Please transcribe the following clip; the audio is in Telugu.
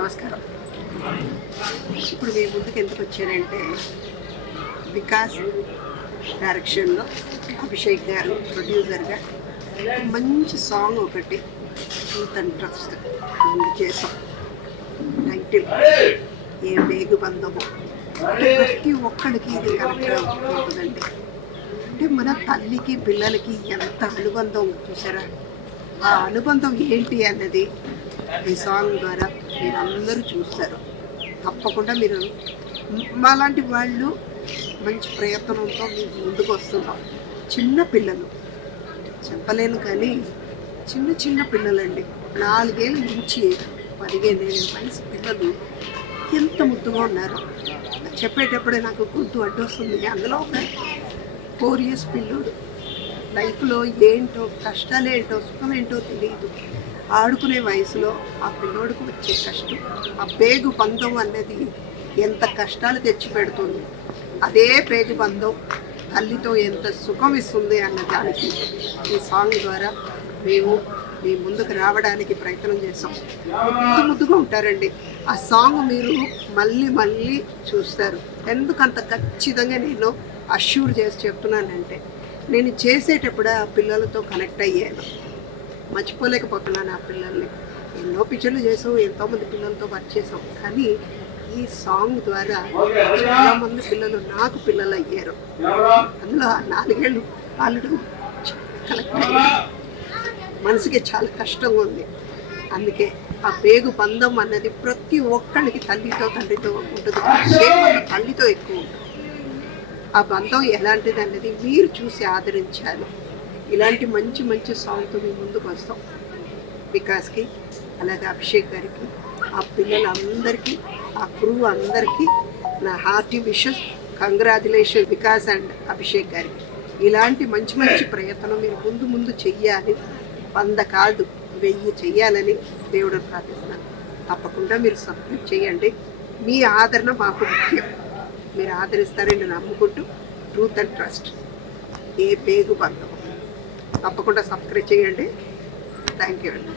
నమస్కారం. ఇప్పుడు మీ ముందుకు ఎందుకు వచ్చానంటే, వికాస్ డైరెక్షన్లో అభిషేక్ గారు ప్రొడ్యూసర్గా మంచి సాంగ్ ఒకటి యూత్ అండ్ ట్రస్ట్ ముందు చేసాం. టైటిల్ ఏ వేగు బంధము. ప్రతి ఒక్కడికి ఇది కరెక్ట్గా ఉంటుందండి. అంటే మన తల్లికి పిల్లలకి ఎంత అనుబంధం చూసారా, ఆ అనుబంధం ఏంటి అన్నది ఈ సాంగ్ ద్వారా మీరు అందరూ చూస్తారు. తప్పకుండా మీరు మాలాంటి వాళ్ళు మంచి ప్రయత్నంతో మీకు ముందుకు వస్తున్నాం. చిన్న పిల్లలు చెప్పలేను కానీ చిన్న పిల్లలండి, 4 ఏళ్ళ నుంచి 15 ఏళ్ళ వయసు పిల్లలు ఎంత ముద్దుగా ఉన్నారు. చెప్పేటప్పుడే నాకు గొంతు అడ్డొస్తుంది. అందులో ఒక 4 years పిల్లోడు లైఫ్లో ఏంటో కష్టాలేంటో సుఖమేంటో తెలియదు. ఆడుకునే వయసులో ఆ పిల్లోడికి వచ్చే కష్టం, ఆ పేగు బంధం అనేది ఎంత కష్టాలు తెచ్చిపెడుతుంది. అదే పేగు బంధం తల్లితో ఎంత సుఖం ఇస్తుంది అన్న దానికి ఈ సాంగ్ ద్వారా మేము మీ ముందుకు రావడానికి ప్రయత్నం చేసాం. ముద్దుగా ఉంటారండి. ఆ సాంగ్ మీరు మళ్ళీ చూస్తారు. ఎందుకంత ఖచ్చితంగా నేను అష్యూర్ చేసి చెప్తున్నానంటే, నేను చేసేటప్పుడు ఆ పిల్లలతో కనెక్ట్ అయ్యాను. మర్చిపోలేకపోతున్నాను ఆ పిల్లల్ని. ఎన్నో పిక్చర్లు చేసాం, ఎంతోమంది పిల్లలతో వర్క్ చేసాం. కానీ ఈ సాంగ్ ద్వారా చాలామంది పిల్లలు నాకు పిల్లలు అయ్యారు. అందులో 4 ఏళ్ళు వాళ్ళు కలెక్ట్ అయ్యారు. మనసుకి చాలా కష్టంగా ఉంది. అందుకే ఆ పేగు బంధం అన్నది ప్రతి ఒక్కరికి తండ్రితో ఉంటుంది. తల్లితో ఎక్కువ ఉంటుంది. ఆ బంధం ఎలాంటిది అన్నది మీరు చూసి ఆదరించాలి. ఇలాంటి మంచి సాంగ్తో మీ ముందుకు వస్తాం. వికాస్కి, అలాగే అభిషేక్ గారికి, ఆ పిల్లలందరికీ, ఆ క్రూ అందరికీ నా hearty wishes. Congratulation Vikas and Abhishek గారికి. ఇలాంటి మంచి ప్రయత్నం మీరు ముందు చెయ్యాలి. 100 కాదు 1000 చెయ్యాలని దేవుడిని ప్రార్థిస్తున్నాను. తప్పకుండా మీరు సబ్స్క్రైబ్ చేయండి. మీ ఆదరణ మాకు ముఖ్యం. మీరు ఆదరిస్తారని నమ్ముకుంటూ ట్రూత్ అండ్ ట్రస్ట్ ఏ పేగు బంధం తప్పకుండా సబ్స్క్రైబ్ చేయండి. థ్యాంక్ యూ అండి.